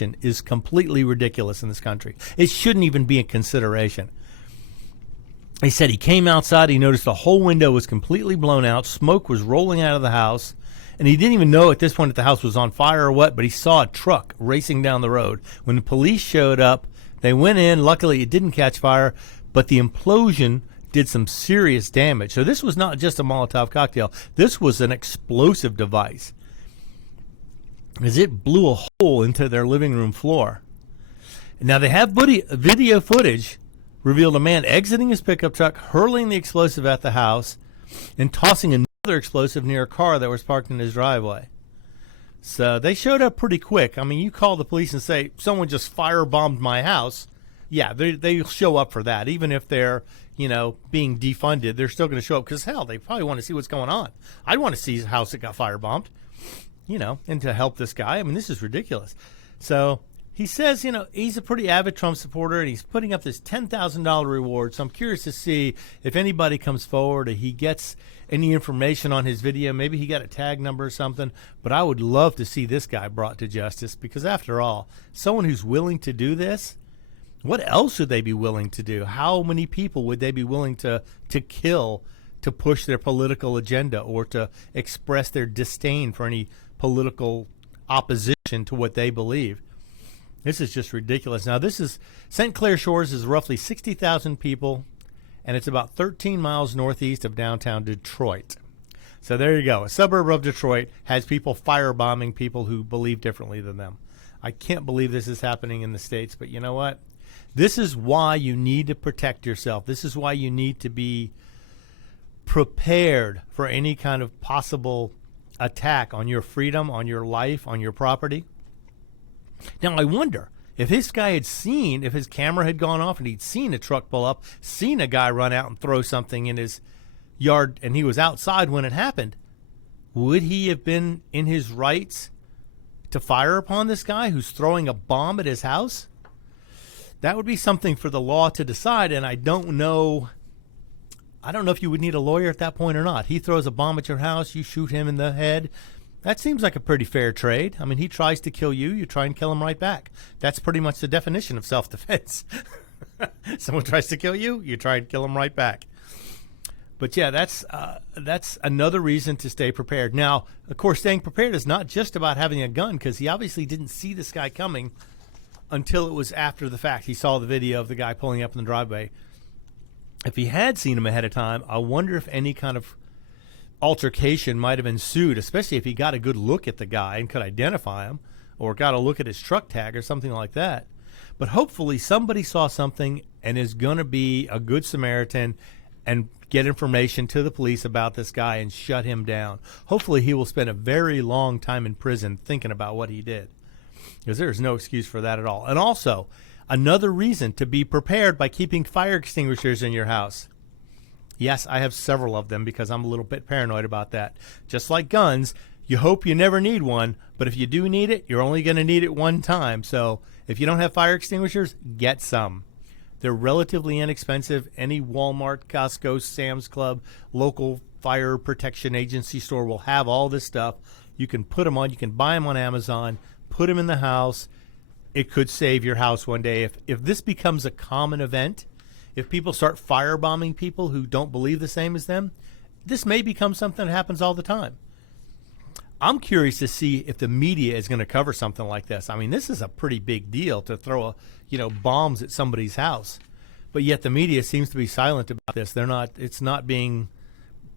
is completely ridiculous in this country. It shouldn't even be a consideration. He said he came outside, he noticed the whole window was completely blown out, smoke was rolling out of the house, and he didn't even know at this point if the house was on fire or what, but he saw a truck racing down the road. When the police showed up, they went in. Luckily, it didn't catch fire, but the implosion did some serious damage. So this was not just a Molotov cocktail. This was an explosive device, as it blew a hole into their living room floor. Now, they have video footage revealed a man exiting his pickup truck, hurling the explosive at the house, and tossing another explosive near a car that was parked in his driveway. So they showed up pretty quick. I mean, you call the police and say, someone just firebombed my house. Yeah, they'll show up for that. Even if they're, being defunded, they're still going to show up because, hell, they probably want to see what's going on. I'd want to see his house that got firebombed, and to help this guy. I mean, this is ridiculous. So he says, he's a pretty avid Trump supporter, and he's putting up this $10,000 reward. So I'm curious to see if anybody comes forward or he gets any information on his video. Maybe he got a tag number or something. But I would love to see this guy brought to justice because, after all, someone who's willing to do this, what else would they be willing to do? How many people would they be willing to kill to push their political agenda or to express their disdain for any political opposition to what they believe? This is just ridiculous. Now, St. Clair Shores is roughly 60,000 people, and it's about 13 miles northeast of downtown Detroit. So there you go. A suburb of Detroit has people firebombing people who believe differently than them. I can't believe this is happening in the States, but you know what? This is why you need to protect yourself. This is why you need to be prepared for any kind of possible attack on your freedom, on your life, on your property. Now, I wonder if this guy had seen, if his camera had gone off and he'd seen a truck pull up, seen a guy run out and throw something in his yard, and he was outside when it happened, would he have been in his rights to fire upon this guy who's throwing a bomb at his house? That would be something for the law to decide, and I don't know if you would need a lawyer at that point or not. He throws a bomb at your house, you shoot him in the head. That seems like a pretty fair trade. I mean, he tries to kill you, you try and kill him right back. That's pretty much the definition of self-defense. Someone tries to kill you, you try and kill him right back. But yeah, that's another reason to stay prepared. Now, of course, staying prepared is not just about having a gun, because he obviously didn't see this guy coming until it was after the fact. He saw the video of the guy pulling up in the driveway. If he had seen him ahead of time, I wonder if any kind of altercation might have ensued, especially if he got a good look at the guy and could identify him, or got a look at his truck tag or something like that. But hopefully somebody saw something and is going to be a good Samaritan and get information to the police about this guy and shut him down. Hopefully he will spend a very long time in prison thinking about what he did, because there's no excuse for that at all. And also, another reason to be prepared by keeping fire extinguishers in your house. Yes, I have several of them because I'm a little bit paranoid about that. Just like guns, you hope you never need one, but if you do need it, you're only going to need it one time. So if you don't have fire extinguishers, get some. They're relatively inexpensive. Any Walmart, Costco, Sam's Club, local fire protection agency store will have all this stuff. You can put them on. You can buy them on Amazon, put them in the house. It could save your house one day. If this becomes a common event, if people start firebombing people who don't believe the same as them, this may become something that happens all the time. I'm curious to see if the media is going to cover something like this. I mean, this is a pretty big deal to throw bombs at somebody's house. But yet the media seems to be silent about this. It's not being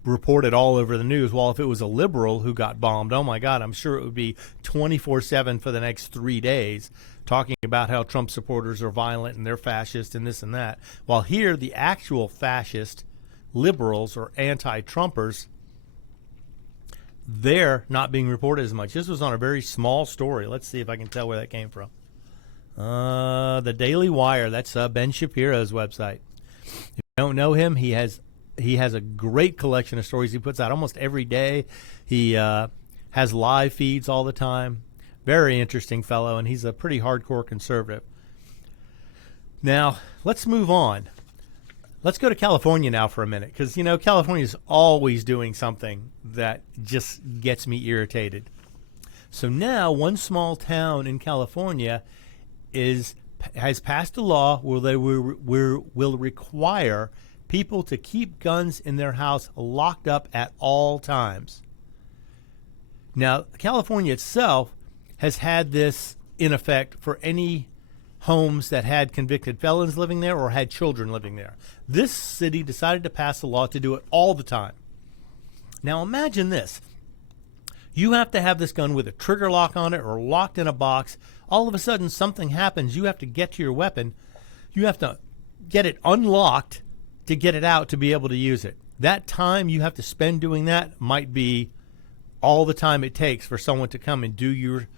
reported all over the news. Well, if it was a liberal who got bombed, oh my God, I'm sure it would be 24/7 for the next 3 days, talking about how Trump supporters are violent and they're fascist and this and that. While here, the actual fascist liberals or anti-Trumpers, they're not being reported as much. This was on a very small story. Let's see if I can tell where that came from. The Daily Wire. That's Ben Shapiro's website. If you don't know him, he has a great collection of stories he puts out almost every day. He has live feeds all the time. Very interesting fellow, and he's a pretty hardcore conservative. Now, let's move on. Let's go to California now for a minute, because, California is always doing something that just gets me irritated. So now one small town in California has passed a law where they will require people to keep guns in their house locked up at all times. Now, California itself has had this in effect for any homes that had convicted felons living there or had children living there. This city decided to pass a law to do it all the time. Now imagine this. You have to have this gun with a trigger lock on it or locked in a box. All of a sudden something happens. You have to get to your weapon. You have to get it unlocked to get it out to be able to use it. That time you have to spend doing that might be all the time it takes for someone to come and do your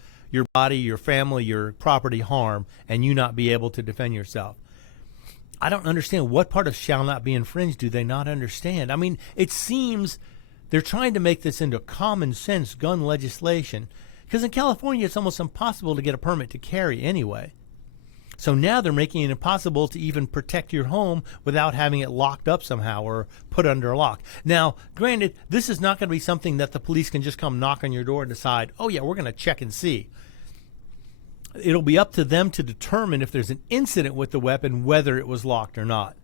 body, your family, your property harm, and you not be able to defend yourself. I don't understand what part of shall not be infringed do they not understand. I mean, it seems they're trying to make this into common sense gun legislation, because in California it's almost impossible to get a permit to carry anyway. So now they're making it impossible to even protect your home without having it locked up somehow or put under a lock. Now, granted, this is not going to be something that the police can just come knock on your door and decide, oh yeah, we're going to check and see. It'll be up to them to determine if there's an incident with the weapon, whether it was locked or not.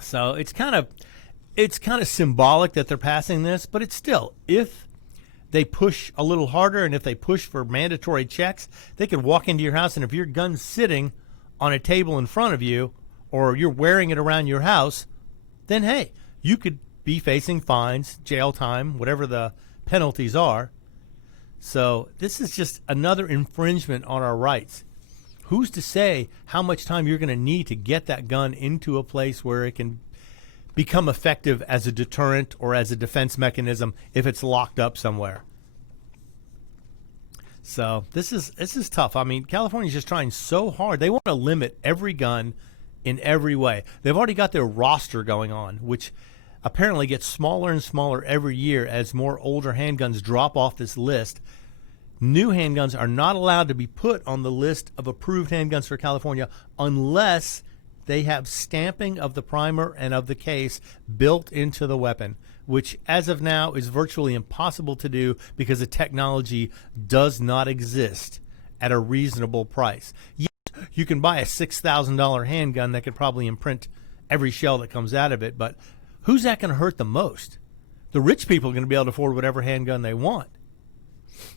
So it's kind of symbolic that they're passing this, but it's still, if they push a little harder and if they push for mandatory checks, they could walk into your house, and if your gun's sitting on a table in front of you or you're wearing it around your house, then hey, you could be facing fines, jail time, whatever the penalties are. So this is just another infringement on our rights. Who's to say how much time you're going to need to get that gun into a place where it can become effective as a deterrent or as a defense mechanism if it's locked up somewhere? So this is tough. I mean, California's just trying so hard. They want to limit every gun in every way. They've already got their roster going on, which apparently gets smaller and smaller every year as more older handguns drop off this list. New handguns are not allowed to be put on the list of approved handguns for California unless they have stamping of the primer and of the case built into the weapon, which as of now is virtually impossible to do because the technology does not exist at a reasonable price. Yes, you can buy a $6,000 handgun that could probably imprint every shell that comes out of it, but who's that going to hurt the most? The rich people are going to be able to afford whatever handgun they want,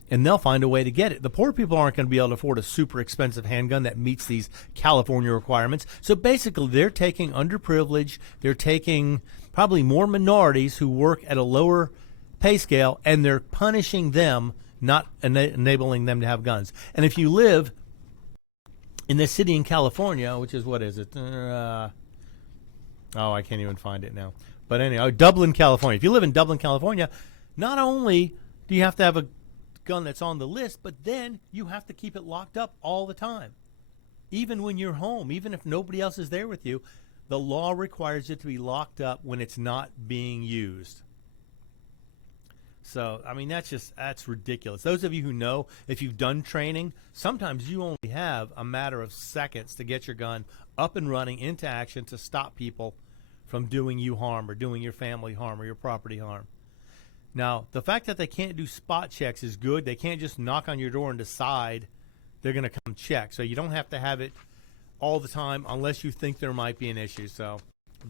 and they'll find a way to get it. The poor people aren't going to be able to afford a super expensive handgun that meets these California requirements. So basically, they're taking underprivileged, they're taking probably more minorities who work at a lower pay scale, and they're punishing them, not enabling them to have guns. And if you live in this city in California, which is, what is it? I can't even find it now. But anyway, Dublin, California. If you live in Dublin, California, not only do you have to have a gun that's on the list, but then you have to keep it locked up all the time. Even when you're home, even if nobody else is there with you, the law requires it to be locked up when it's not being used. So, I mean, that's ridiculous. Those of you who know, if you've done training, sometimes you only have a matter of seconds to get your gun up and running into action to stop people from doing you harm or doing your family harm or your property harm. Now, the fact that they can't do spot checks is good. They can't just knock on your door and decide they're going to come check. So you don't have to have it all the time unless you think there might be an issue. So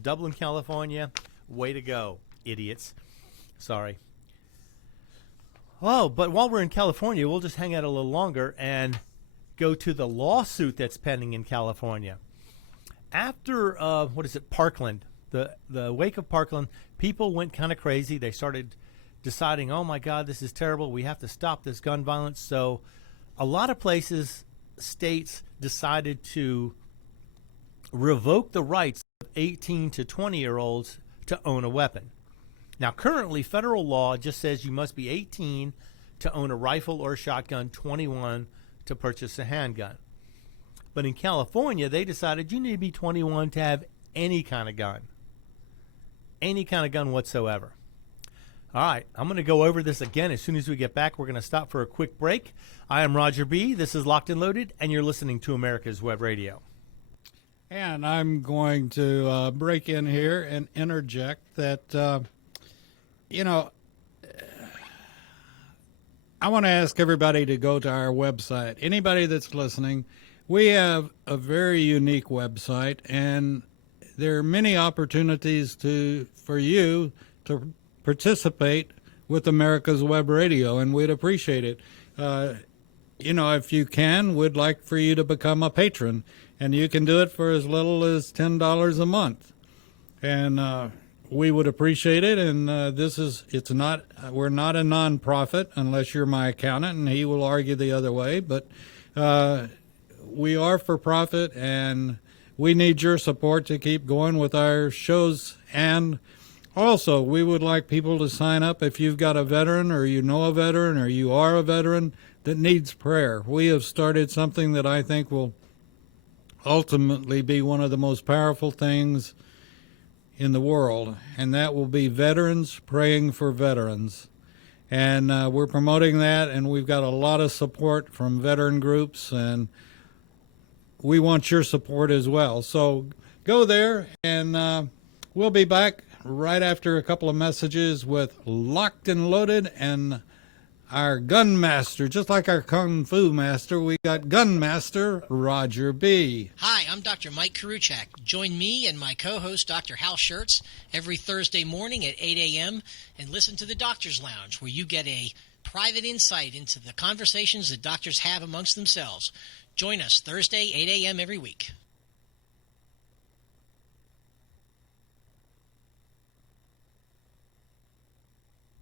Dublin, California, way to go, idiots. Sorry. Oh, but while we're in California, we'll just hang out a little longer and go to the lawsuit that's pending in California. After, Parkland, the wake of Parkland, people went kind of crazy. They started deciding, oh my God, this is terrible. We have to stop this gun violence. So a lot of states decided to revoke the rights of 18 to 20-year-olds to own a weapon. Now, currently, federal law just says you must be 18 to own a rifle or a shotgun, 21 to purchase a handgun. But in California, they decided you need to be 21 to have any kind of gun. Any kind of gun whatsoever. All right, I'm going to go over this again as soon as we get back. We're going to stop for a quick break. I am Roger B. This is Locked and Loaded, and you're listening to America's Web Radio. And I'm going to break in here and interject that, I want to ask everybody to go to our website. Anybody that's listening, we have a very unique website, and there are many opportunities for you to participate with America's Web Radio, and we'd appreciate it. If you can, we'd like for you to become a patron, and you can do it for as little as $10 a month. And we would appreciate it. And we're not a nonprofit unless you're my accountant, and he will argue the other way. But we are for profit, and we need your support to keep going with our shows. And also, we would like people to sign up if you've got a veteran, or you know a veteran, or you are a veteran that needs prayer. We have started something that I think will ultimately be one of the most powerful things in the world, and that will be Veterans Praying for Veterans. And we're promoting that, and we've got a lot of support from veteran groups, and we want your support as well. So go there, and we'll be back right after a couple of messages with Locked and Loaded and our gun master. Just like our kung fu master, we got gun master Roger B. Hi, I'm Dr. Mike Karuchak. Join me and my co-host Dr. Hal Schertz every Thursday morning at 8 a.m. and listen to the Doctor's Lounge, where you get a private insight into the conversations that doctors have amongst themselves. Join us Thursday, 8 a.m. every week.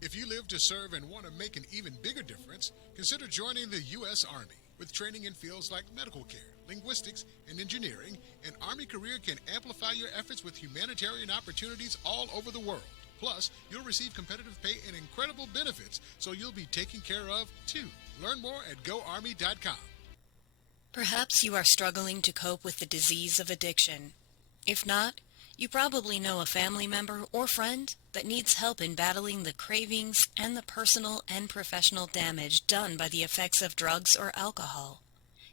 If you live to serve and want to make an even bigger difference, consider joining the U.S. Army. With training in fields like medical care, linguistics, and engineering, an Army career can amplify your efforts with humanitarian opportunities all over the world. Plus, you'll receive competitive pay and incredible benefits, so you'll be taken care of, too. Learn more at GoArmy.com. Perhaps you are struggling to cope with the disease of addiction. If not, you probably know a family member or friend that needs help in battling the cravings and the personal and professional damage done by the effects of drugs or alcohol.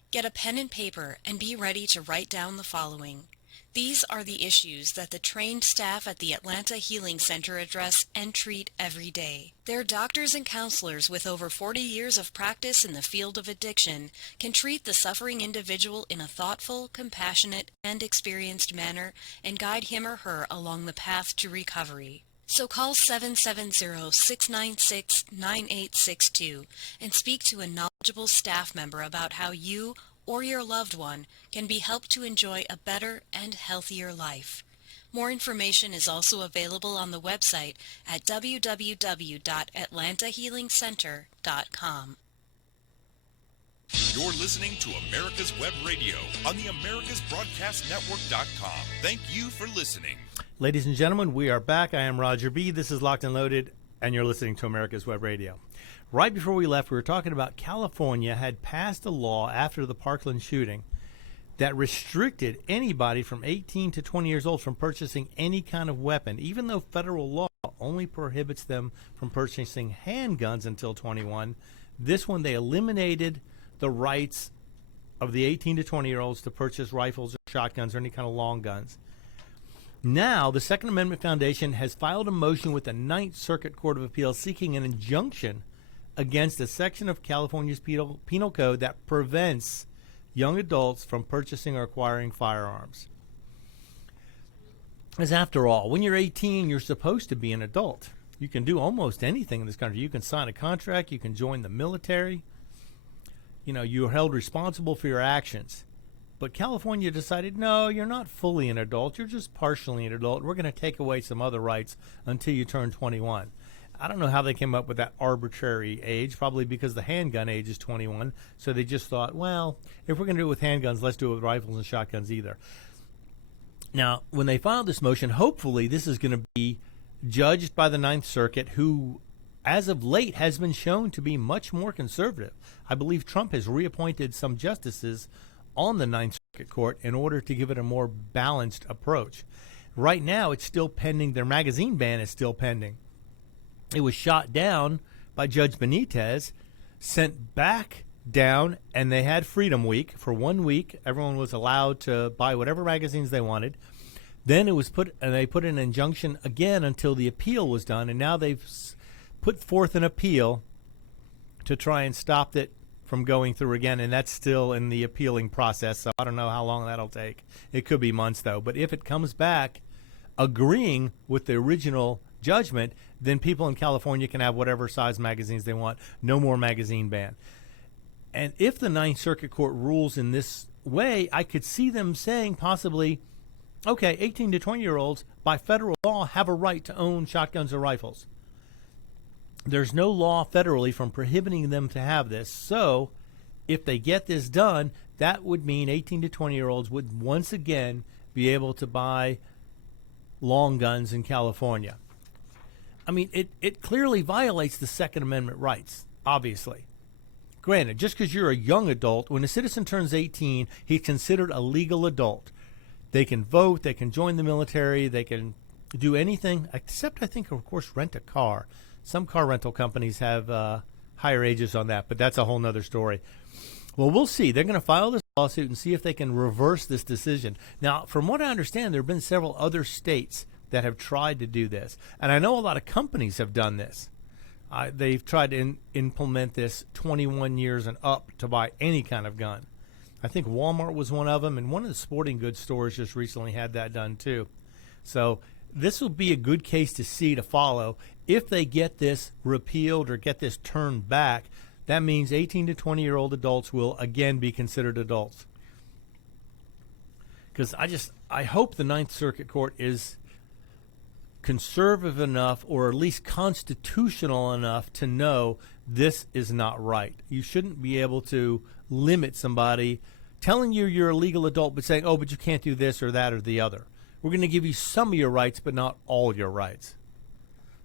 Get a pen and paper and be ready to write down the following. These are the issues that the trained staff at the Atlanta Healing Center address and treat every day. Their doctors and counselors with over 40 years of practice in the field of addiction can treat the suffering individual in a thoughtful, compassionate, and experienced manner and guide him or her along the path to recovery. So call 770-696-9862 and speak to a knowledgeable staff member about how you or your loved one can be helped to enjoy a better and healthier life. More information is also available on the website at www.atlantahealingcenter.com. You're listening to America's Web Radio on the AmericasBroadcastNetwork.com. Thank you for listening. Ladies and gentlemen, we are back. I am Roger B. This is Locked and Loaded, and you're listening to America's Web Radio. Right before we left, we were talking about California had passed a law after the Parkland shooting that restricted anybody from 18 to 20 years old from purchasing any kind of weapon, even though federal law only prohibits them from purchasing handguns until 21. This one, they eliminated the rights of the 18 to 20-year-olds to purchase rifles or shotguns or any kind of long guns. Now, the Second Amendment Foundation has filed a motion with the Ninth Circuit Court of Appeals seeking an injunction against a section of California's penal code that prevents young adults from purchasing or acquiring firearms. As after all, when you're 18, you're supposed to be an adult. You can do almost anything in this country. You can sign a contract. You can join the military. You know, you're held responsible for your actions. But California decided, no, you're not fully an adult. You're just partially an adult. We're going to take away some other rights until you turn 21. I don't know how they came up with that arbitrary age, probably because the handgun age is 21. So they just thought, well, if we're going to do it with handguns, let's do it with rifles and shotguns either. Now, when they filed this motion, hopefully this is going to be judged by the Ninth Circuit, who, as of late, has been shown to be much more conservative. I believe Trump has reappointed some justices on the Ninth Circuit Court in order to give it a more balanced approach. Right now, it's still pending. Their magazine ban is still pending. It was shot down by Judge Benitez, sent back down, and they had Freedom Week. For 1 week, everyone was allowed to buy whatever magazines they wanted. Then it was they put an injunction again until the appeal was done, and now they've put forth an appeal to try and stop it from going through again, and that's still in the appealing process, so I don't know how long that'll take. It could be months, though. But if it comes back agreeing with the original judgment, then people in California can have whatever size magazines they want. No more magazine ban. And if the Ninth Circuit Court rules in this way, I could see them saying possibly, okay, 18 to 20-year-olds, by federal law, have a right to own shotguns or rifles. There's no law federally from prohibiting them to have this. So if they get this done, that would mean 18 to 20-year-olds would once again be able to buy long guns in California. I mean, it clearly violates the Second Amendment rights, obviously. Granted, just because you're a young adult, when a citizen turns 18, he's considered a legal adult. They can vote, they can join the military, they can do anything, except, I think, of course, rent a car. Some car rental companies have higher ages on that, but that's a whole nother story. Well, we'll see. They're going to file this lawsuit and see if they can reverse this decision. Now, from what I understand, there have been several other states that have tried to do this. And I know a lot of companies have done this. They've tried to implement this 21 years and up to buy any kind of gun. I think Walmart was one of them, and one of the sporting goods stores just recently had that done too. So this will be a good case to see, to follow. If they get this repealed or get this turned back, that means 18 to 20-year-old adults will again be considered adults. Because I hope the Ninth Circuit Court is conservative enough, or at least constitutional enough, to know this is not right. You shouldn't be able to limit somebody telling you you're a legal adult but saying, oh, but you can't do this or that or the other. We're going to give you some of your rights but not all your rights.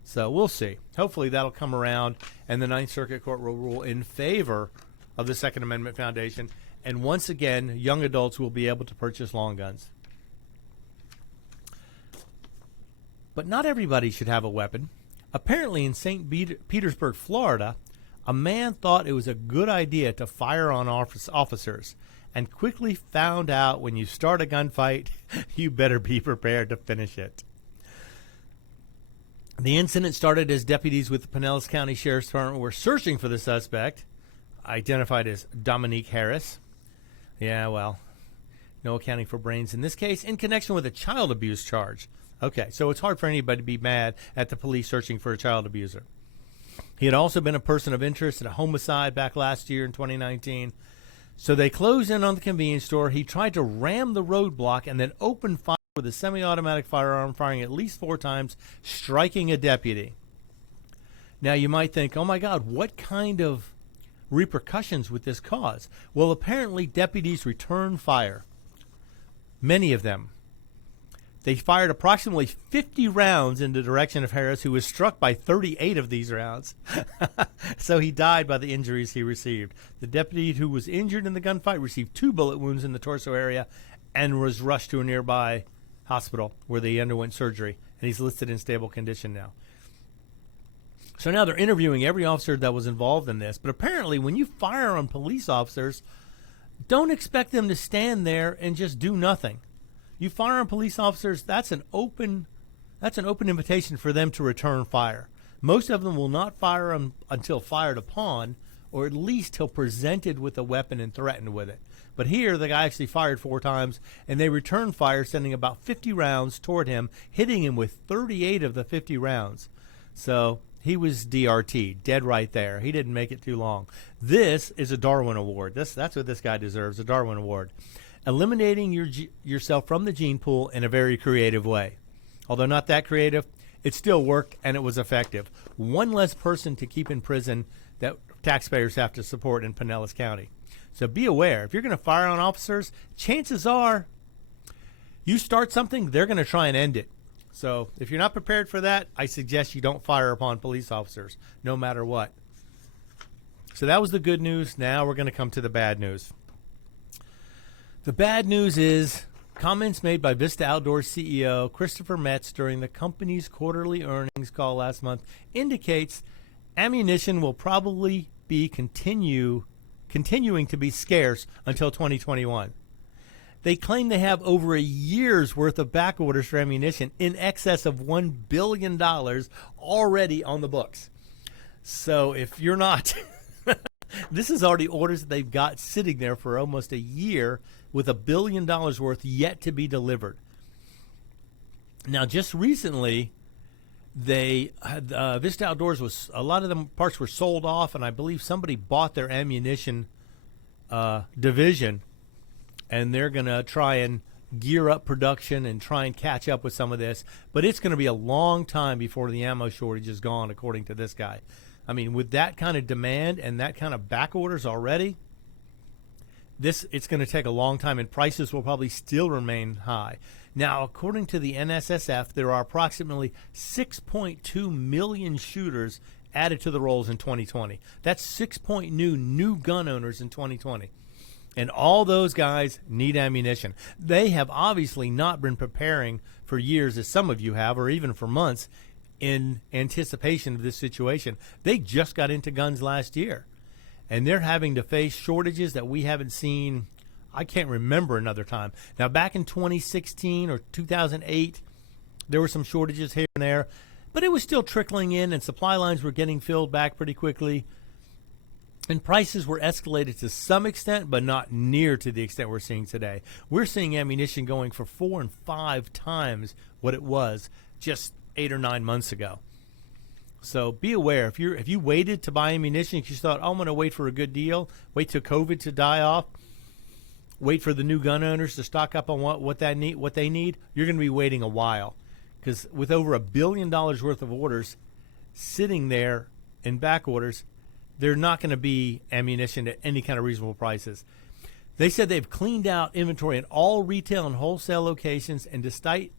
So we'll see. Hopefully that'll come around and the Ninth Circuit Court will rule in favor of the Second Amendment Foundation, and once again young adults will be able to purchase long guns. But not everybody should have a weapon. Apparently in St. Petersburg, Florida, a man thought it was a good idea to fire on officers, and quickly found out when you start a gunfight, you better be prepared to finish it. The incident started as deputies with the Pinellas County Sheriff's Department were searching for the suspect, identified as Dominique Harris. Yeah, well, no accounting for brains in this case, in connection with a child abuse charge. Okay, so it's hard for anybody to be mad at the police searching for a child abuser. He had also been a person of interest in a homicide back last year in 2019. So they closed in on the convenience store. He tried to ram the roadblock and then opened fire with a semi-automatic firearm, firing at least 4 times, striking a deputy. Now you might think, oh my God, what kind of repercussions would this cause? Well, apparently deputies returned fire. Many of them. They fired approximately 50 rounds in the direction of Harris, who was struck by 38 of these rounds. So he died by the injuries he received. The deputy who was injured in the gunfight received 2 bullet wounds in the torso area and was rushed to a nearby hospital where they underwent surgery. And he's listed in stable condition now. So now they're interviewing every officer that was involved in this. But apparently when you fire on police officers, don't expect them to stand there and just do nothing. You fire on police officers, that's an open invitation for them to return fire. Most of them will not fire until fired upon, or at least till presented with a weapon and threatened with it. But here, the guy actually fired 4 times, and they returned fire, sending about 50 rounds toward him, hitting him with 38 of the 50 rounds. So he was DRT, dead right there. He didn't make it too long. This is a Darwin Award. That's what this guy deserves, a Darwin Award. Eliminating yourself from the gene pool in a very creative way. Although not that creative, it still worked and it was effective. One less person to keep in prison that taxpayers have to support in Pinellas County. So be aware, if you're going to fire on officers, chances are you start something, they're going to try and end it. So if you're not prepared for that, I suggest you don't fire upon police officers, no matter what. So that was the good news. Now we're going to come to the bad news. The bad news is comments made by Vista Outdoors CEO Christopher Metz during the company's quarterly earnings call last month indicates ammunition will probably be continuing to be scarce until 2021. They claim they have over a year's worth of back orders for ammunition, in excess of $1 billion already on the books. So if you're not This is already orders that they've got sitting there for almost a year with $1 billion worth yet to be delivered. Now, just recently, they had, Vista Outdoors was, a lot of them parts were sold off, and I believe somebody bought their ammunition division, and they're going to try and gear up production and try and catch up with some of this. But it's going to be a long time before the ammo shortage is gone, according to this guy. I mean, with that kind of demand and that kind of back orders already, it's going to take a long time, and prices will probably still remain high. Now, according to the NSSF, there are approximately 6.2 million shooters added to the rolls in 2020. That's 6.2 new gun owners in 2020. And all those guys need ammunition. They have obviously not been preparing for years, as some of you have, or even for months, in anticipation of this situation. They just got into guns last year, and they're having to face shortages that we haven't seen. I can't remember another time. Now, back in 2016 or 2008, there were some shortages here and there, but it was still trickling in, and supply lines were getting filled back pretty quickly. And prices were escalated to some extent, but not near to the extent we're seeing today. We're seeing ammunition going for 4 and 5 times what it was just 8 or 9 months ago. So be aware. If you waited to buy ammunition, if you thought, oh, I'm going to wait for a good deal, wait till COVID to die off, wait for the new gun owners to stock up on what they need, you're going to be waiting a while. Because with over $1 billion worth of orders sitting there in back orders, they're not going to be ammunition at any kind of reasonable prices. They said they've cleaned out inventory in all retail and wholesale locations, and despite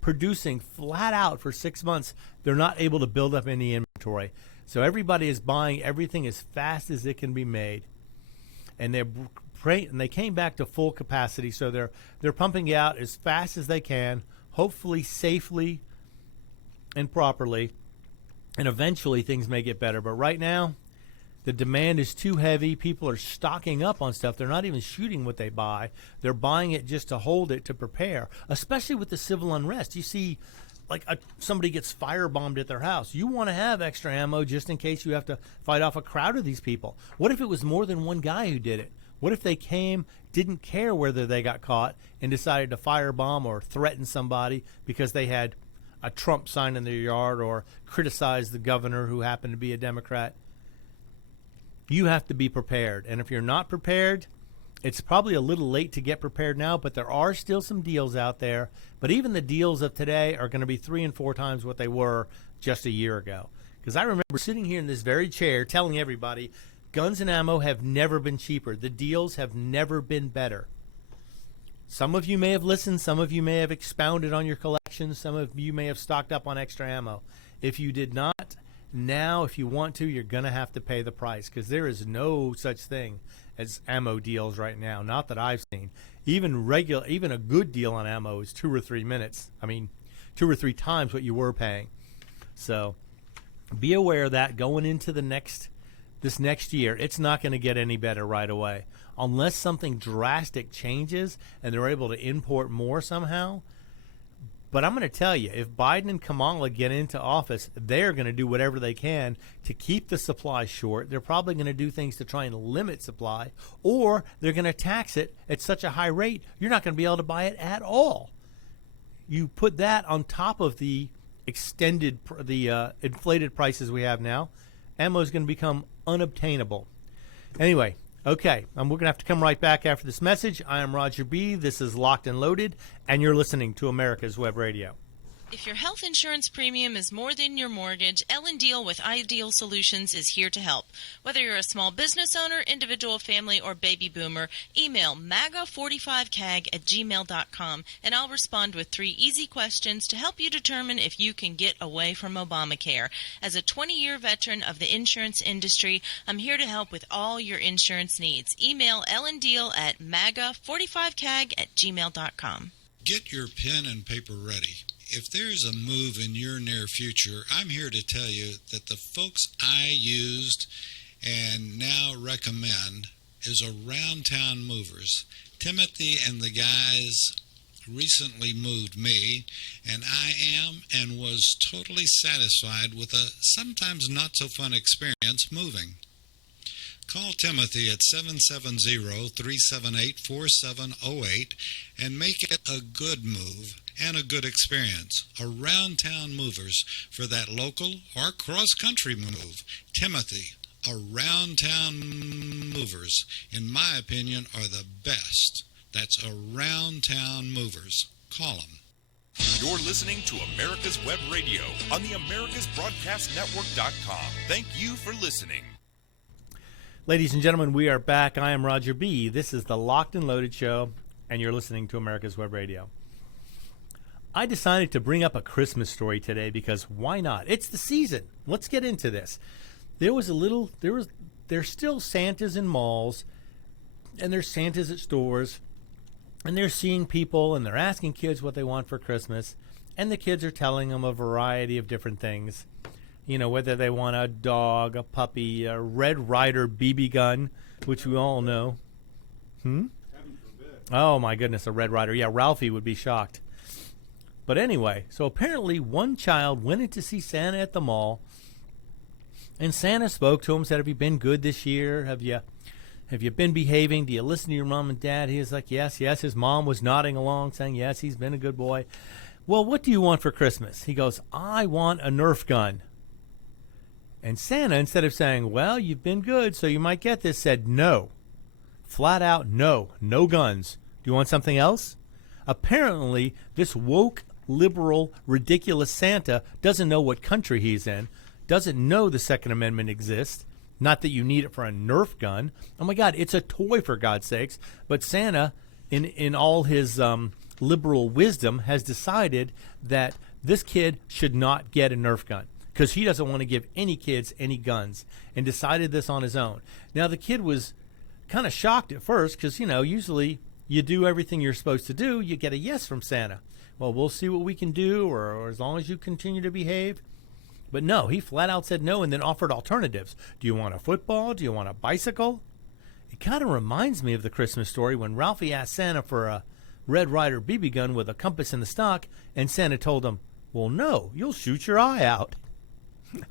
producing flat out for 6 months, they're not able to build up any inventory. So everybody is buying everything as fast as it can be made, and they came back to full capacity. So they're pumping out as fast as they can, hopefully safely and properly. And eventually things may get better. But right now, the demand is too heavy. People are stocking up on stuff. They're not even shooting what they buy. They're buying it just to hold it, to prepare, especially with the civil unrest. You see, like somebody gets firebombed at their house. You want to have extra ammo just in case you have to fight off a crowd of these people. What if it was more than one guy who did it? What if they came, didn't care whether they got caught, and decided to firebomb or threaten somebody because they had a Trump sign in their yard or criticize the governor who happened to be a Democrat? You have to be prepared. And if you're not prepared, it's probably a little late to get prepared now, but there are still some deals out there. But even the deals of today are going to be 3 and 4 times what they were just a year ago. Because I remember sitting here in this very chair telling everybody guns and ammo have never been cheaper. The deals have never been better. Some of you may have listened. Some of you may have expounded on your collection. Some of you may have stocked up on extra ammo. If you did not, now, if you want to, you're going to have to pay the price, because there is no such thing as ammo deals right now. Not that I've seen. Even a good deal on ammo is 2 or 3 minutes. I mean, 2 or 3 times what you were paying. So be aware of that going into this next year. It's not going to get any better right away. Unless something drastic changes and they're able to import more somehow. But I'm going to tell you, if Biden and Kamala get into office, they're going to do whatever they can to keep the supply short. They're probably going to do things to try and limit supply, or they're going to tax it at such a high rate, you're not going to be able to buy it at all. You put that on top of the inflated prices we have now, ammo is going to become unobtainable. Anyway, okay, we're going to have to come right back after this message. I am Roger B. This is Locked and Loaded, and you're listening to America's Web Radio. If your health insurance premium is more than your mortgage, Ellen Deal with Ideal Solutions is here to help. Whether you're a small business owner, individual, family, or baby boomer, email maga45cag@gmail.com, and I'll respond with 3 easy questions to help you determine if you can get away from Obamacare. As a 20-year veteran of the insurance industry, I'm here to help with all your insurance needs. Email Ellen Deal at maga45cag@gmail.com. Get your pen and paper ready. If there's a move in your near future, I'm here to tell you that the folks I used and now recommend is Around Town Movers. Timothy and the guys recently moved me, and I am and was totally satisfied with a sometimes not so fun experience moving. Call Timothy at 770-378-4708 and make it a good move and a good experience. Around Town Movers for that local or cross-country move. Timothy, Around Town Movers, in my opinion, are the best. That's Around Town Movers. Call them. You're listening to America's Web Radio on the AmericasBroadcastNetwork.com. Thank you for listening. Ladies and gentlemen, we are back. I am Roger B. This is the Locked and Loaded Show, and you're listening to America's Web Radio. I decided to bring up a Christmas story today because why not? It's the season. Let's get into this. There's still Santas in malls, and there's Santas at stores, and they're seeing people, and they're asking kids what they want for Christmas, and the kids are telling them a variety of different things. You know, whether they want a dog, a puppy, a Red Ryder BB gun, which we all know. Oh, my goodness, a Red Ryder. Yeah, Ralphie would be shocked. But anyway, so apparently one child went in to see Santa at the mall, and Santa spoke to him, said, have you been good this year? Have you been behaving? Do you listen to your mom and dad? He was like, yes. His mom was nodding along, saying, yes, he's been a good boy. Well, what do you want for Christmas? He goes, I want a Nerf gun. And Santa, instead of saying, well, you've been good, so you might get this, said no. Flat out, no guns. Do you want something else? Apparently, this woke, liberal, ridiculous Santa doesn't know what country he's in, doesn't know the Second Amendment exists. Not that you need it for a Nerf gun. Oh, my God, it's a toy, for God's sakes. But Santa, in all his liberal wisdom, has decided that this kid should not get a Nerf gun because he doesn't want to give any kids any guns, and decided this on his own. Now, the kid was kind of shocked at first because, you know, usually you do everything you're supposed to do, you get a yes from Santa. Well, we'll see what we can do, or as long as you continue to behave. But no, he flat out said no and then offered alternatives. Do you want a football? Do you want a bicycle? It kind of reminds me of the Christmas story when Ralphie asked Santa for a Red Ryder BB gun with a compass in the stock, and Santa told him, well, no, you'll shoot your eye out.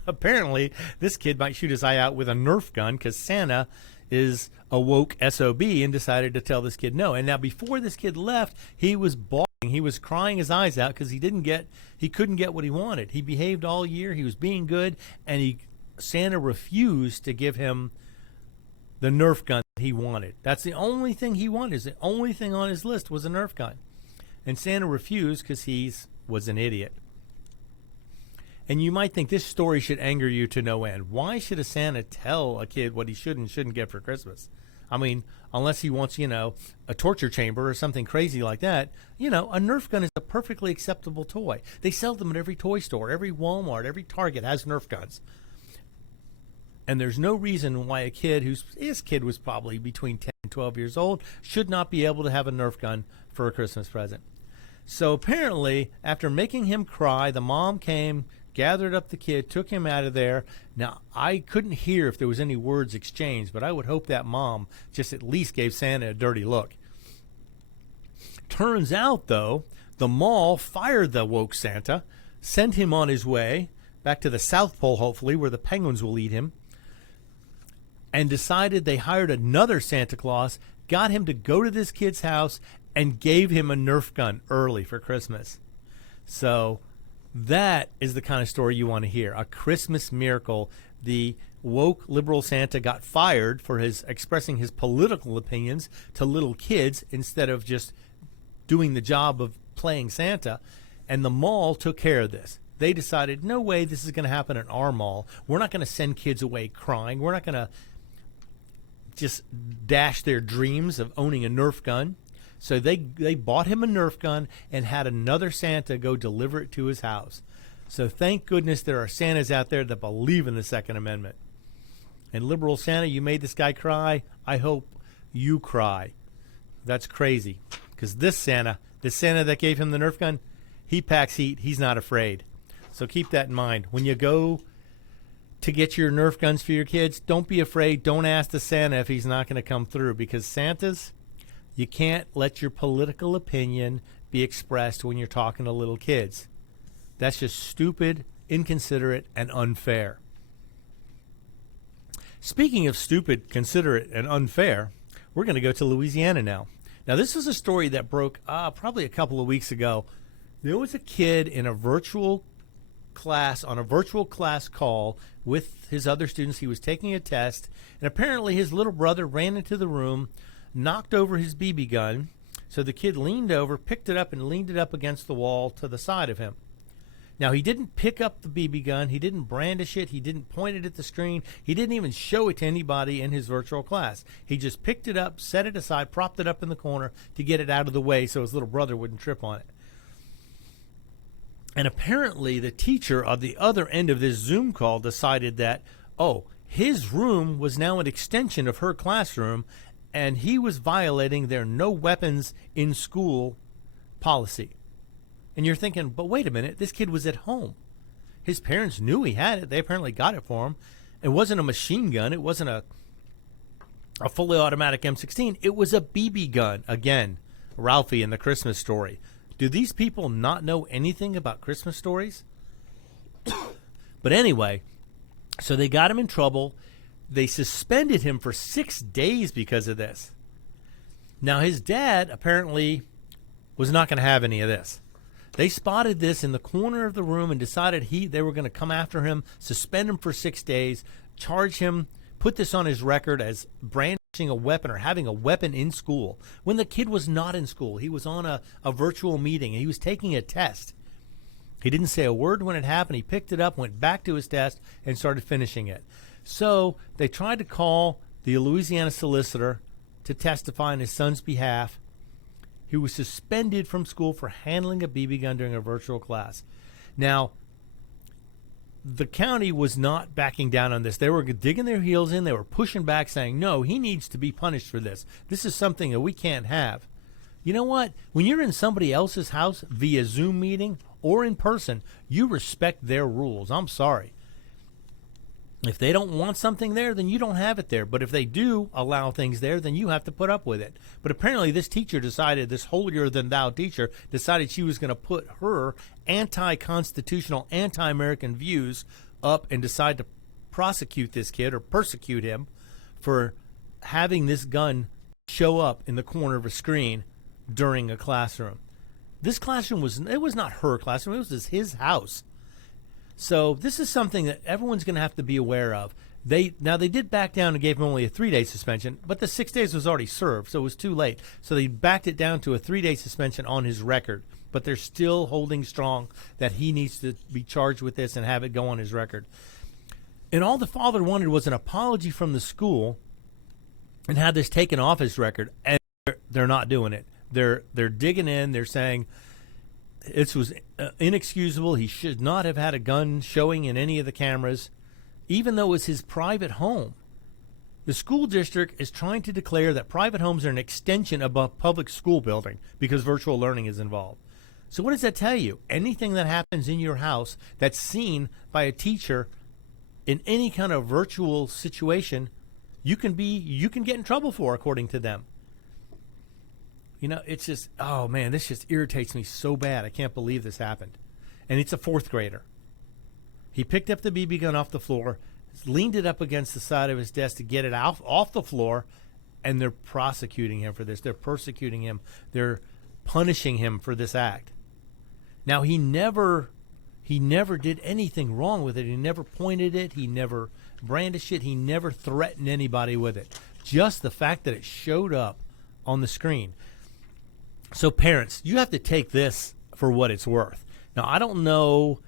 Apparently, this kid might shoot his eye out with a Nerf gun because Santa is a woke SOB and decided to tell this kid no. And now before this kid left, he was bawling. He was crying his eyes out because he couldn't get what he wanted. He behaved all year. He was being good, and Santa refused to give him the Nerf gun that he wanted. That's the only thing he wanted. The only thing on his list was a Nerf gun. And Santa refused because he was an idiot. And you might think this story should anger you to no end. Why should a Santa tell a kid what he should and shouldn't get for Christmas? I mean, unless he wants, a torture chamber or something crazy like that, a Nerf gun is a perfectly acceptable toy. They sell them at every toy store, every Walmart, every Target has Nerf guns. And there's no reason why a kid his kid was probably between 10 and 12 years old should not be able to have a Nerf gun for a Christmas present. So apparently, after making him cry, the mom came, gathered up the kid, took him out of there. Now, I couldn't hear if there was any words exchanged, but I would hope that mom just at least gave Santa a dirty look. Turns out, though, the mall fired the woke Santa, sent him on his way back to the South Pole, hopefully, where the penguins will eat him, and decided they hired another Santa Claus, got him to go to this kid's house, and gave him a Nerf gun early for Christmas. So that is the kind of story you want to hear. A Christmas miracle. The woke liberal Santa got fired for expressing his political opinions to little kids instead of just doing the job of playing Santa. And the mall took care of this. They decided, no way this is going to happen at our mall. We're not going to send kids away crying. We're not going to just dash their dreams of owning a Nerf gun. So they bought him a Nerf gun and had another Santa go deliver it to his house. So thank goodness there are Santas out there that believe in the Second Amendment. And liberal Santa, you made this guy cry. I hope you cry. That's crazy. Because this Santa that gave him the Nerf gun, he packs heat. He's not afraid. So keep that in mind. When you go to get your Nerf guns for your kids, don't be afraid. Don't ask the Santa if he's not going to come through. Because Santas, you can't let your political opinion be expressed when you're talking to little kids. That's just stupid, inconsiderate, and unfair. Speaking of stupid, considerate, and unfair, we're going to go to Louisiana now. Now, this is a story that broke probably a couple of weeks ago. There was a kid in a virtual class, on a virtual class call with his other students. He was taking a test, and apparently his little brother ran into the room, knocked over his BB gun. So the kid leaned over, picked it up, and leaned it up against the wall to the side of him. Now, he didn't pick up the BB gun. He didn't brandish it. He didn't point it at the screen. He didn't even show it to anybody in his virtual class. He just picked it up, set it aside, propped it up in the corner to get it out of the way so his little brother wouldn't trip on it. And apparently the teacher on the other end of this Zoom call decided that, his room was now an extension of her classroom, and he was violating their no weapons in school policy. And you're thinking, but wait a minute, this kid was at home. His parents knew he had it. They apparently got it for him. It wasn't a machine gun. It wasn't a fully automatic M16. It was a BB gun. Again, Ralphie in the Christmas Story. Do these people not know anything about Christmas stories? But anyway, so they got him in trouble. They suspended him for 6 days because of this. Now, his dad apparently was not going to have any of this. They spotted this in the corner of the room and decided they were going to come after him, suspend him for 6 days, charge him, put this on his record as brandishing a weapon or having a weapon in school. When the kid was not in school, he was on a virtual meeting, and he was taking a test. He didn't say a word when it happened. He picked it up, went back to his test, and started finishing it. So they tried to call the Louisiana solicitor to testify on his son's behalf. He was suspended from school for handling a BB gun during a virtual class. Now, the county was not backing down on this. They were digging their heels in. They were pushing back, saying, no, he needs to be punished for this. This is something that we can't have. You know what? When you're in somebody else's house via Zoom meeting or in person, you respect their rules. I'm sorry. If they don't want something there, then you don't have it there. But if they do allow things there, then you have to put up with it. But apparently this teacher decided, this holier-than-thou teacher, decided she was going to put her anti-constitutional, anti-American views up and decide to prosecute this kid or persecute him for having this gun show up in the corner of a screen during a classroom. This classroom was not her classroom. It was his house. So this is something that everyone's going to have to be aware of. They did back down and gave him only a 3-day suspension, but the 6 days was already served, so it was too late. So they backed it down to a 3-day suspension on his record. But they're still holding strong that he needs to be charged with this and have it go on his record. And all the father wanted was an apology from the school and had this taken off his record, and they're not doing it. They're digging in. They're saying this was inexcusable. He should not have had a gun showing in any of the cameras, even though it was his private home. The school district is trying to declare that private homes are an extension of a public school building because virtual learning is involved. So what does that tell you? Anything that happens in your house that's seen by a teacher in any kind of virtual situation, you can get in trouble for, according to them. You know, it's just, oh man, this just irritates me so bad. I can't believe this happened. And it's a 4th grader. He picked up the BB gun off the floor, leaned it up against the side of his desk to get it off the floor, and they're prosecuting him for this. They're persecuting him. They're punishing him for this act. Now, he never did anything wrong with it. He never pointed it. He never brandished it. He never threatened anybody with it. Just the fact that it showed up on the screen. So parents, you have to take this for what it's worth. Now, I don't know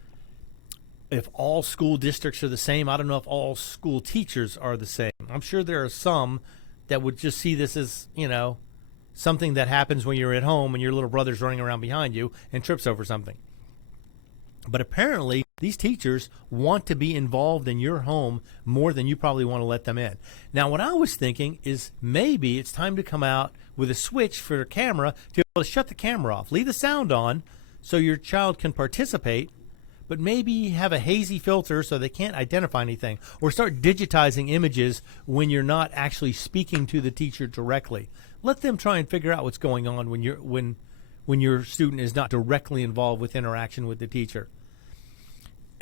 if all school districts are the same. I don't know if all school teachers are the same. I'm sure there are some that would just see this as, something that happens when you're at home and your little brother's running around behind you and trips over something. But apparently, these teachers want to be involved in your home more than you probably want to let them in. Now, what I was thinking is maybe it's time to come out with a switch for the camera to be able to shut the camera off. Leave the sound on so your child can participate, but maybe have a hazy filter so they can't identify anything. Or start digitizing images when you're not actually speaking to the teacher directly. Let them try and figure out what's going on when your student is not directly involved with interaction with the teacher.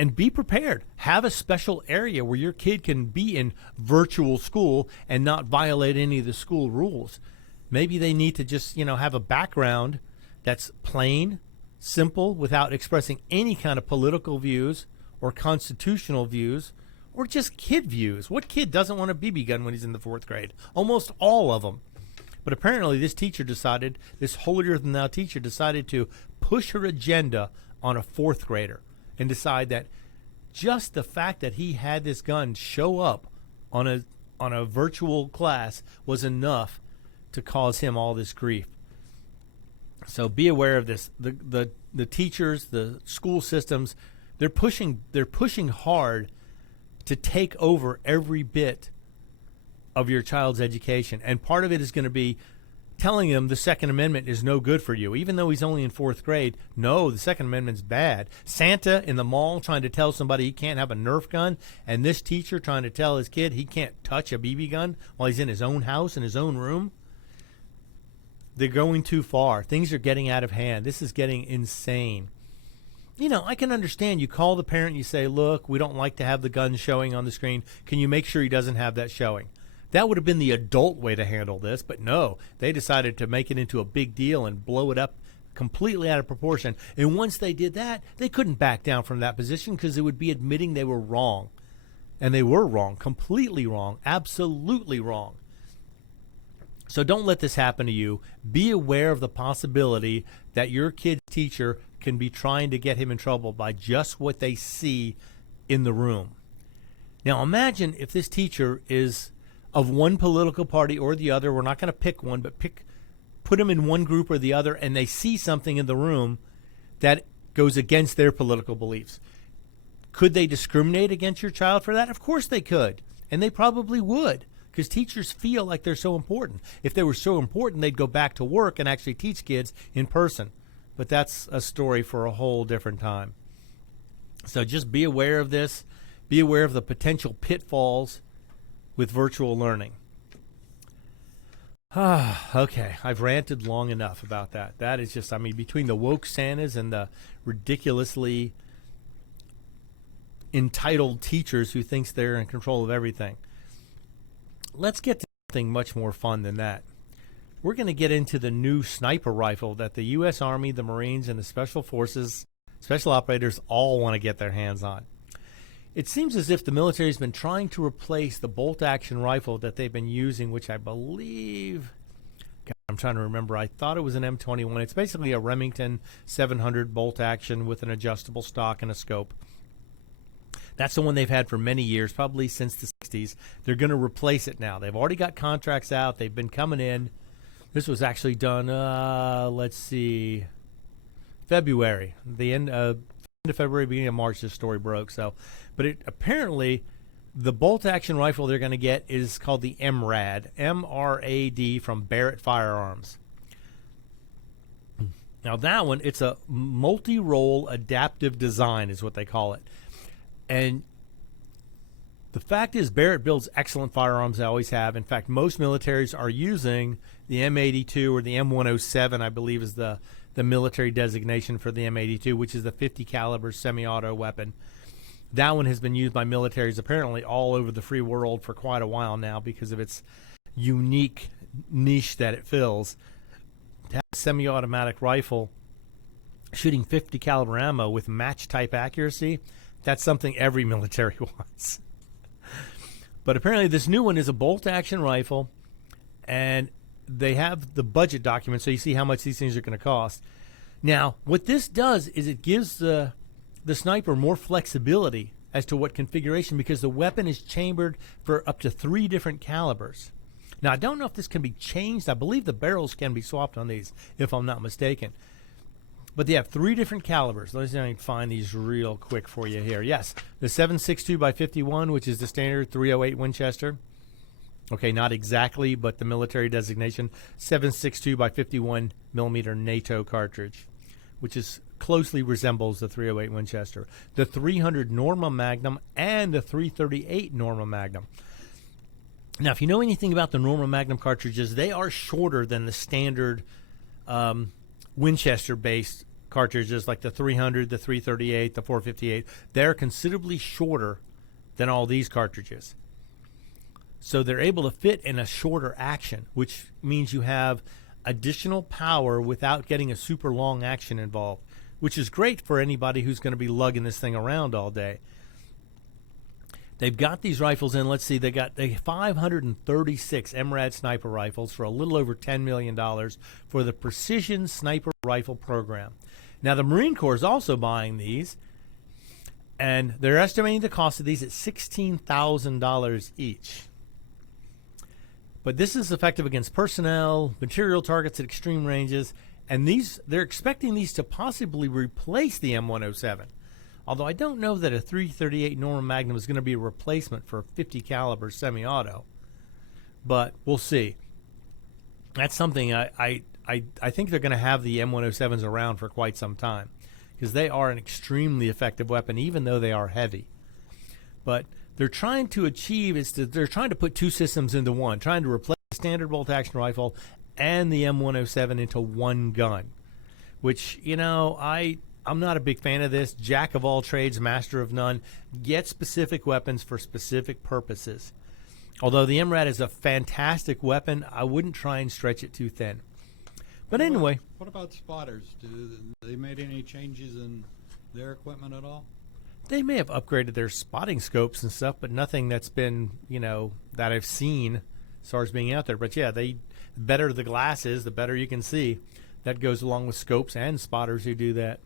And be prepared. Have a special area where your kid can be in virtual school and not violate any of the school rules. Maybe they need to just, have a background that's plain, simple, without expressing any kind of political views or constitutional views or just kid views. What kid doesn't want a BB gun when he's in the 4th grade? Almost all of them. But apparently this holier-than-thou teacher decided to push her agenda on a 4th grader and decide that just the fact that he had this gun show up on a virtual class was enough to cause him all this grief. So be aware of this. The teachers, the school systems, they're pushing hard to take over every bit of your child's education. And part of it is going to be telling him the Second Amendment is no good for you. Even though he's only in 4th grade, no, the Second Amendment's bad. Santa in the mall trying to tell somebody he can't have a Nerf gun, and this teacher trying to tell his kid he can't touch a BB gun while he's in his own house, in his own room. They're going too far. Things are getting out of hand. This is getting insane. I can understand. You call the parent, you say, look, we don't like to have the gun showing on the screen. Can you make sure he doesn't have that showing? That would have been the adult way to handle this, but no, they decided to make it into a big deal and blow it up completely out of proportion. And once they did that, they couldn't back down from that position because it would be admitting they were wrong. And they were wrong, completely wrong, absolutely wrong. So don't let this happen to you. Be aware of the possibility that your kid's teacher can be trying to get him in trouble by just what they see in the room. Now imagine if this teacher is of one political party or the other. We're not going to pick one, but put them in one group or the other, and they see something in the room that goes against their political beliefs. Could they discriminate against your child for that? Of course they could, and they probably would, because teachers feel like they're so important. If they were so important, they'd go back to work and actually teach kids in person. But that's a story for a whole different time. So just be aware of this. Be aware of the potential pitfalls with virtual learning. Okay, I've ranted long enough about that. That is just, between the woke Santas and the ridiculously entitled teachers who thinks they're in control of everything. Let's get to something much more fun than that. We're going to get into the new sniper rifle that the U.S. Army, the Marines, and the Special Forces, Special Operators all want to get their hands on. It seems as if the military has been trying to replace the bolt-action rifle that they've been using, which I believe, I'm trying to remember, I thought it was an M21. It's basically a Remington 700 bolt-action with an adjustable stock and a scope. That's the one they've had for many years, probably since the 60s. They're going to replace it now. They've already got contracts out. They've been coming in. This was actually done, February. The end of February, beginning of March, this story broke. But apparently, the bolt-action rifle they're going to get is called the Mrad, M-R-A-D, from Barrett Firearms. Now that one, it's a multi-role adaptive design is what they call it. And the fact is, Barrett builds excellent firearms. They always have. In fact, most militaries are using the M82 or the M107, I believe is the military designation for the M82, which is the 50 caliber semi-auto weapon. That one has been used by militaries apparently all over the free world for quite a while now because of its unique niche that it fills. To have a semi-automatic rifle shooting 50 caliber ammo with match-type accuracy, that's something every military wants. But apparently this new one is a bolt-action rifle, and they have the budget document, so you see how much these things are going to cost. Now, what this does is it gives the sniper more flexibility as to what configuration, because the weapon is chambered for up to 3 different calibers. Now, I don't know if this can be changed. I believe the barrels can be swapped on these, if I'm not mistaken. But they have 3 different calibers. Let's see if I can find these real quick for you here. Yes, the 7.62x51, which is the standard .308 Winchester. Okay, not exactly, but the military designation, 7.62x51 millimeter NATO cartridge, which closely resembles the .308 Winchester. The 300 Norma Magnum and the 338 Norma Magnum. Now, if you know anything about the Norma Magnum cartridges, they are shorter than the standard Winchester-based cartridges like the 300, the 338, the 458, they're considerably shorter than all these cartridges. So they're able to fit in a shorter action, which means you have additional power without getting a super long action involved, which is great for anybody who's going to be lugging this thing around all day. They've got these rifles in. Let's see, they got 536 Mrad sniper rifles for a little over $10 million for the Precision Sniper Rifle Program. Now, the Marine Corps is also buying these, and they're estimating the cost of these at $16,000 each. But this is effective against personnel, material targets at extreme ranges, and they're expecting these to possibly replace the M107. Although I don't know that a 338 Norma Magnum is going to be a replacement for a 50 caliber semi-auto, but we'll see. That's something I think they're going to have the M107s around for quite some time, because they are an extremely effective weapon, even though they are heavy. But they're trying to achieve they're trying to put two systems into one, trying to replace the standard bolt-action rifle and the M107 into one gun, which, I'm not a big fan of this. Jack of all trades, master of none. Get specific weapons for specific purposes. Although the MRAD is a fantastic weapon, I wouldn't try and stretch it too thin. But anyway. What about spotters? Do they made any changes in their equipment at all? They may have upgraded their spotting scopes and stuff, but nothing that's been, that I've seen as far as being out there. But yeah, the better the glass is, the better you can see. That goes along with scopes and spotters who do that,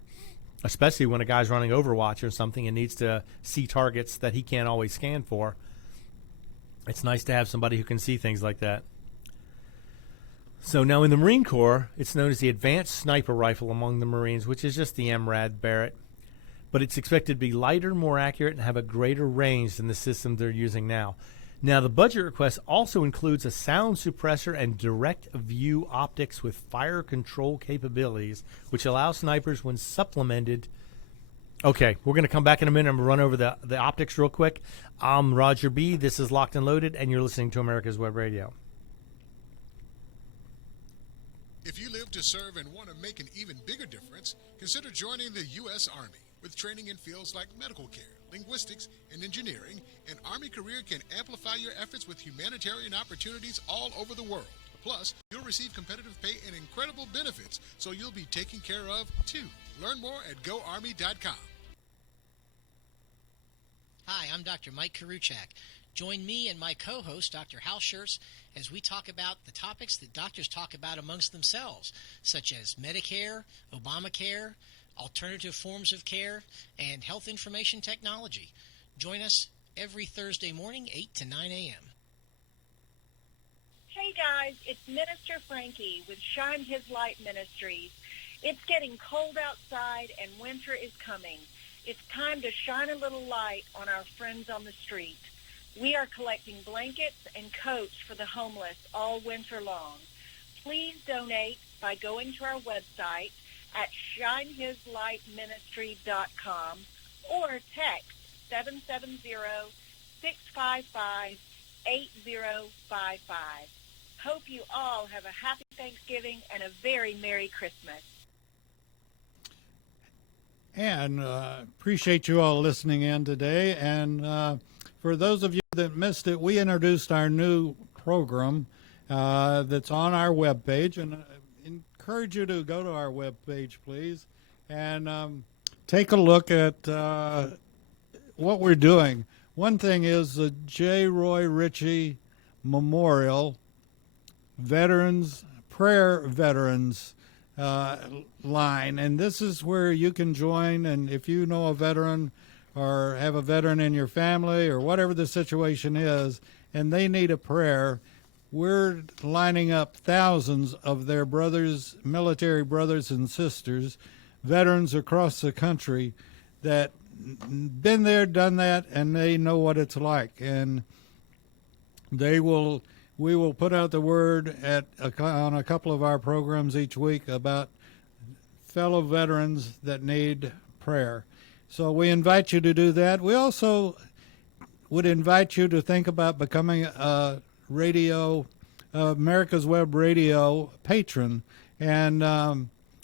especially when a guy's running Overwatch or something and needs to see targets that he can't always scan for. It's nice to have somebody who can see things like that. So now in the Marine Corps, it's known as the Advanced Sniper Rifle among the Marines, which is just the Mrad Barrett. But it's expected to be lighter, more accurate, and have a greater range than the system they're using now. Now, the budget request also includes a sound suppressor and direct view optics with fire control capabilities, which allow snipers when supplemented. Okay, we're going to come back in a minute and run over the optics real quick. I'm Roger B. This is Locked and Loaded, and you're listening to America's Web Radio. If you live to serve and want to make an even bigger difference, consider joining the U.S. Army. With training in fields like medical care, linguistics, and engineering, an Army career can amplify your efforts with humanitarian opportunities all over the world. Plus, you'll receive competitive pay and incredible benefits, so you'll be taken care of, too. Learn more at GoArmy.com. Hi, I'm Dr. Mike Karuchak. Join me and my co-host, Dr. Hal Schertz, as we talk about the topics that doctors talk about amongst themselves, such as Medicare, Obamacare, alternative forms of care, and health information technology. Join us every Thursday morning, 8 to 9 a.m. Hey guys, it's Minister Frankie with Shine His Light Ministries. It's getting cold outside and winter is coming. It's time to shine a little light on our friends on the street. We are collecting blankets and coats for the homeless all winter long. Please donate by going to our website at shinehislightministry.com or text 770-655-8055. Hope you all have a happy Thanksgiving and a very Merry Christmas. And appreciate you all listening in today. And for those of you that missed it, we introduced our new program that's on our webpage, and encourage you to go to our webpage, please, and take a look at what we're doing. One thing is the J. Roy Richie Memorial Prayer Veterans line, and this is where you can join, and if you know a veteran or have a veteran in your family or whatever the situation is and they need a prayer, we're lining up thousands of their brothers, military brothers and sisters, veterans across the country that been there, done that, and they know what it's like. And we will put out the word on a couple of our programs each week about fellow veterans that need prayer. So we invite you to do that. We also would invite you to think about becoming a America's Web Radio patron. And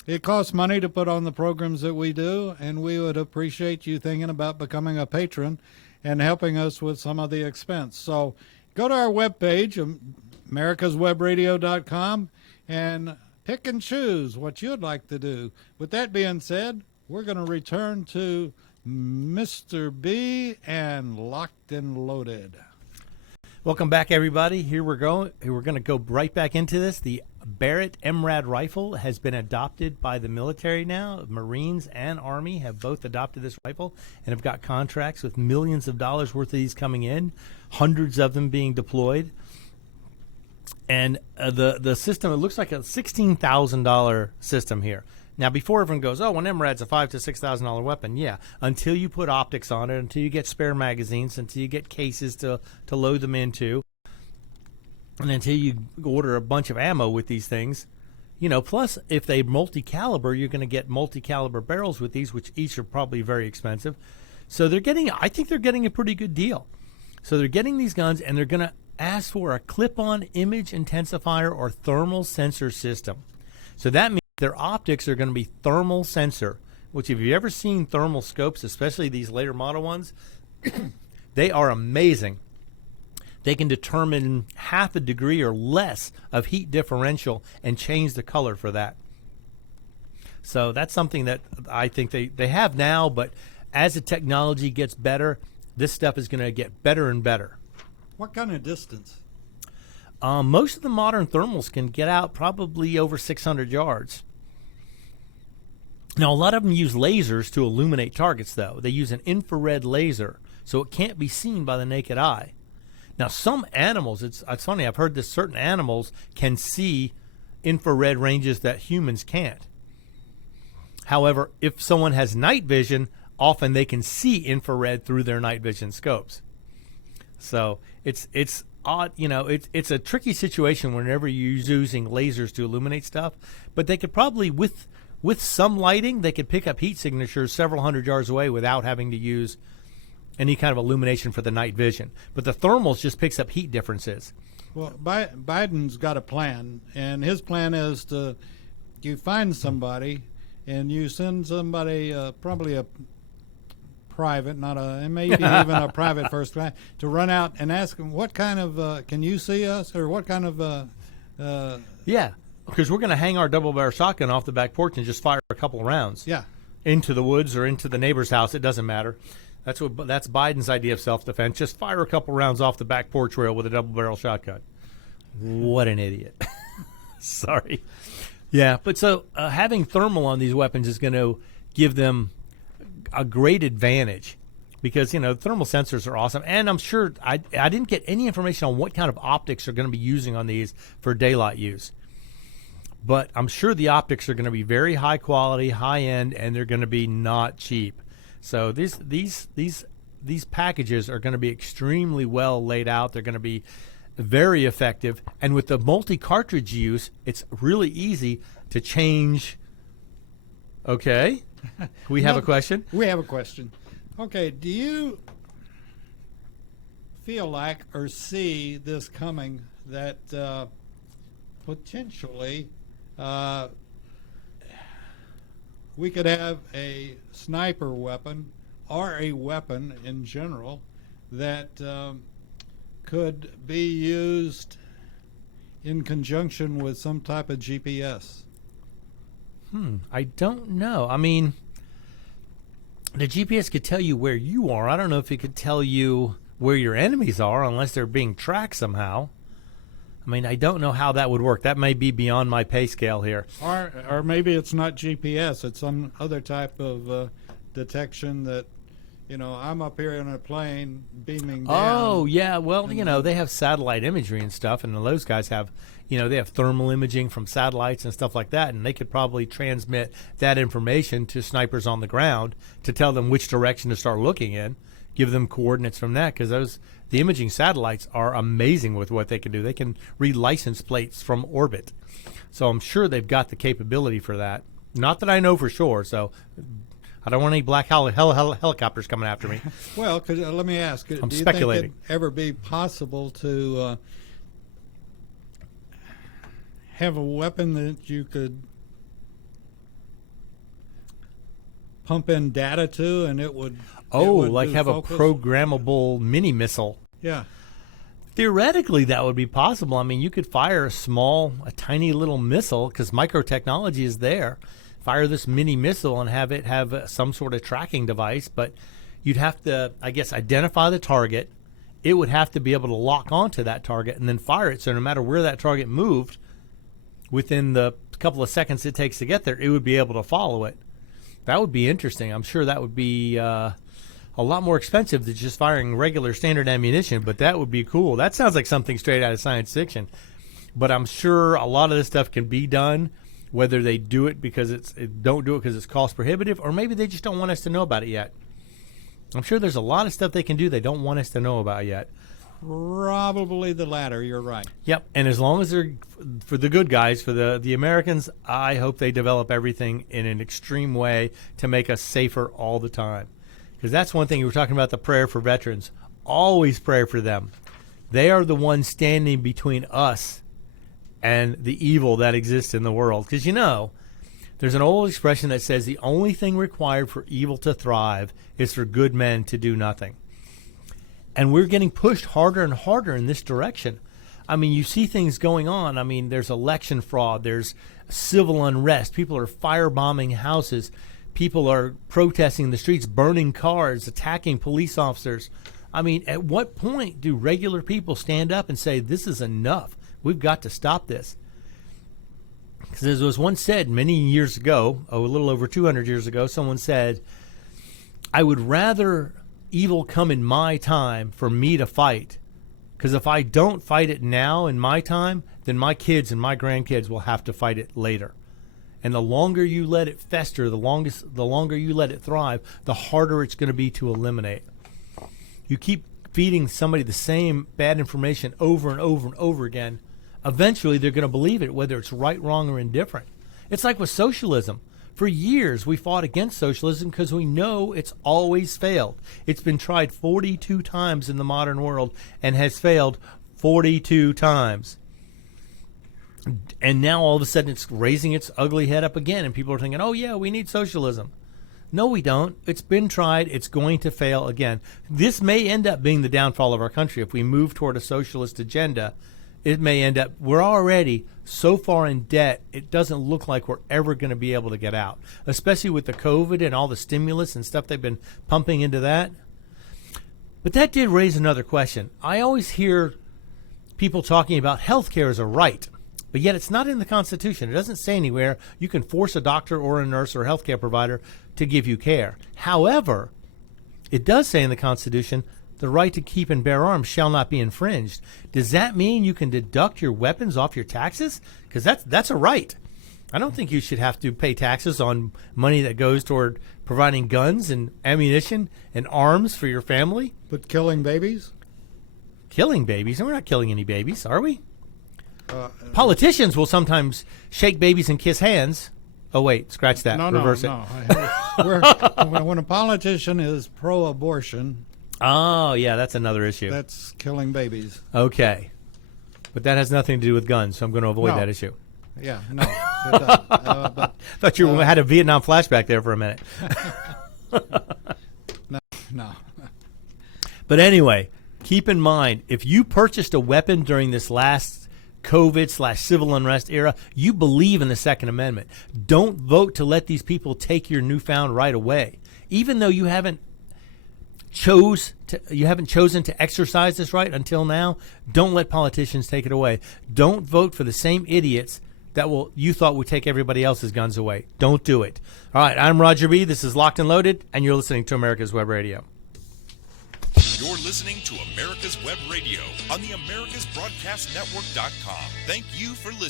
It costs money to put on the programs that we do, and we would appreciate you thinking about becoming a patron and helping us with some of the expense. So go to our webpage, americaswebradio.com, and pick and choose what you'd like to do. With that being said, we're going to return to Mr. B and Locked and Loaded. Welcome back, everybody. Here we're going. We're going to go right back into this. The Barrett Mrad rifle has been adopted by the military now. Marines and Army have both adopted this rifle and have got contracts with millions of dollars worth of these coming in, hundreds of them being deployed. And the system, it looks like a $16,000 system here. Now, before everyone goes, oh, well, Mrad's a $5,000 to $6,000 weapon. Yeah, until you put optics on it, until you get spare magazines, until you get cases to load them into, and until you order a bunch of ammo with these things, plus if they multi-caliber, you're going to get multi-caliber barrels with these, which each are probably very expensive. So I think they're getting a pretty good deal. So they're getting these guns, and they're going to ask for a clip-on image intensifier or thermal sensor system. So that means their optics are going to be thermal sensor, which if you've ever seen thermal scopes, especially these later model ones, they are amazing. They can determine half a degree or less of heat differential and change the color for that. So that's something that I think they have now, but as the technology gets better, this stuff is going to get better and better. What kind of distance? Most of the modern thermals can get out probably over 600 yards. Now, a lot of them use lasers to illuminate targets, though. They use an infrared laser, so it can't be seen by the naked eye. Now, some animals, it's funny, I've heard that certain animals can see infrared ranges that humans can't. However, if someone has night vision, often they can see infrared through their night vision scopes. So it's odd, it's a tricky situation whenever you're using lasers to illuminate stuff, but they could probably, with some lighting, they could pick up heat signatures several hundred yards away without having to use any kind of illumination for the night vision. But the thermals just picks up heat differences. Well, Biden's got a plan, and his plan is you find somebody and you send somebody, probably a private, maybe even a private first class, to run out and ask them what kind of, can you see us, or what kind of, yeah, because we're going to hang our double barrel shotgun off the back porch and just fire a couple of rounds. Yeah. Into the woods or into the neighbor's house. It doesn't matter. That's Biden's idea of self-defense. Just fire a couple rounds off the back porch rail with a double barrel shotgun. What an idiot. Sorry. Yeah, but so having thermal on these weapons is going to give them a great advantage because, thermal sensors are awesome. And I'm sure I didn't get any information on what kind of optics are going to be using on these for daylight use. But I'm sure the optics are going to be very high quality, high end, and they're going to be not cheap. So these packages are going to be extremely well laid out. They're going to be very effective. And with the multi-cartridge use, it's really easy to change. Okay. We have a question? We have a question. Okay, do you feel like or see this coming that potentially we could have a sniper weapon or a weapon in general that could be used in conjunction with some type of GPS? I don't know. I mean, the GPS could tell you where you are. I don't know if it could tell you where your enemies are unless they're being tracked somehow. I mean, I don't know how that would work. That may be beyond my pay scale here. Or maybe it's not GPS. It's some other type of detection that, I'm up here in a plane beaming down. Oh, yeah. Well, they have satellite imagery and stuff, and those guys have, they have thermal imaging from satellites and stuff like that, and they could probably transmit that information to snipers on the ground to tell them which direction to start looking in, give them coordinates from that, because the imaging satellites are amazing with what they can do. They can read license plates from orbit. So I'm sure they've got the capability for that. Not that I know for sure, so I don't want any black helicopters coming after me. Well, let me ask. I'm do you speculating. think it'd ever be possible to have a weapon that you could pump in data to, and it would. Have focus. a programmable mini missile. Yeah. Theoretically, that would be possible. I mean, you could fire a tiny little missile, because microtechnology is there. Fire this mini missile and have it have some sort of tracking device, but you'd have to, I guess, identify the target. It would have to be able to lock onto that target and then fire it. So no matter where that target moved, within the couple of seconds it takes to get there, it would be able to follow it. That would be interesting. I'm sure that would be a lot more expensive than just firing regular standard ammunition, but that would be cool. That sounds like something straight out of science fiction. But I'm sure a lot of this stuff can be done, whether they do it because don't do it because it's cost prohibitive, or maybe they just don't want us to know about it yet. I'm sure there's a lot of stuff they can do they don't want us to know about yet. Probably the latter. You're right. Yep, and as long as they're for the good guys, for the Americans, I hope they develop everything in an extreme way to make us safer all the time. Because that's one thing you were talking about, the prayer for veterans. Always pray for them. They are the ones standing between us and the evil that exists in the world. Because, there's an old expression that says the only thing required for evil to thrive is for good men to do nothing. And we're getting pushed harder and harder in this direction. I mean, you see things going on. I mean, there's election fraud. There's civil unrest. People are firebombing houses. People are protesting in the streets, burning cars, attacking police officers. I mean, at what point do regular people stand up and say, this is enough? We've got to stop this. Because as was once said many years ago, a little over 200 years ago, someone said, I would rather evil come in my time for me to fight. Because if I don't fight it now in my time, then my kids and my grandkids will have to fight it later. And the longer you let it fester, the longer you let it thrive, the harder it's going to be to eliminate. You keep feeding somebody the same bad information over and over and over again, eventually they're going to believe it, whether it's right, wrong, or indifferent. It's like with socialism. For years, we fought against socialism because we know it's always failed. It's been tried 42 times in the modern world and has failed 42 times. And now all of a sudden it's raising its ugly head up again, and people are thinking, oh yeah, we need socialism. No, we don't. It's been tried. It's going to fail again. This may end up being the downfall of our country. If we move toward a socialist agenda, it may end up, we're already so far in debt, it doesn't look like we're ever going to be able to get out, especially with the COVID and all the stimulus and stuff they've been pumping into that. But that did raise another question. I always hear people talking about health care as a right. But yet it's not in the Constitution. It doesn't say anywhere you can force a doctor or a nurse or a healthcare provider to give you care. However, it does say in the Constitution, the right to keep and bear arms shall not be infringed. Does that mean you can deduct your weapons off your taxes? Because that's a right. I don't think you should have to pay taxes on money that goes toward providing guns and ammunition and arms for your family. But killing babies? Killing babies? And we're not killing any babies, are we? Politicians will sometimes shake babies and kiss hands. Oh, wait, scratch that. Reverse it. When a politician is pro-abortion. Oh, yeah, that's another issue. That's killing babies. Okay. But that has nothing to do with guns, so I'm going to avoid that issue. Yeah, no. It does. Thought you had a Vietnam flashback there for a minute. No. But anyway, keep in mind, if you purchased a weapon during this last COVID/civil unrest era, you believe in the Second Amendment. Don't vote to let these people take your newfound right away. Even though you haven't chosen to exercise this right until now, don't let politicians take it away. Don't vote for the same idiots that you thought would take everybody else's guns away. Don't do it. All right, I'm Roger B. This is Locked and Loaded, and you're listening to America's Web Radio. You're listening to America's Web Radio on the AmericasBroadcastNetwork.com. Thank you for listening.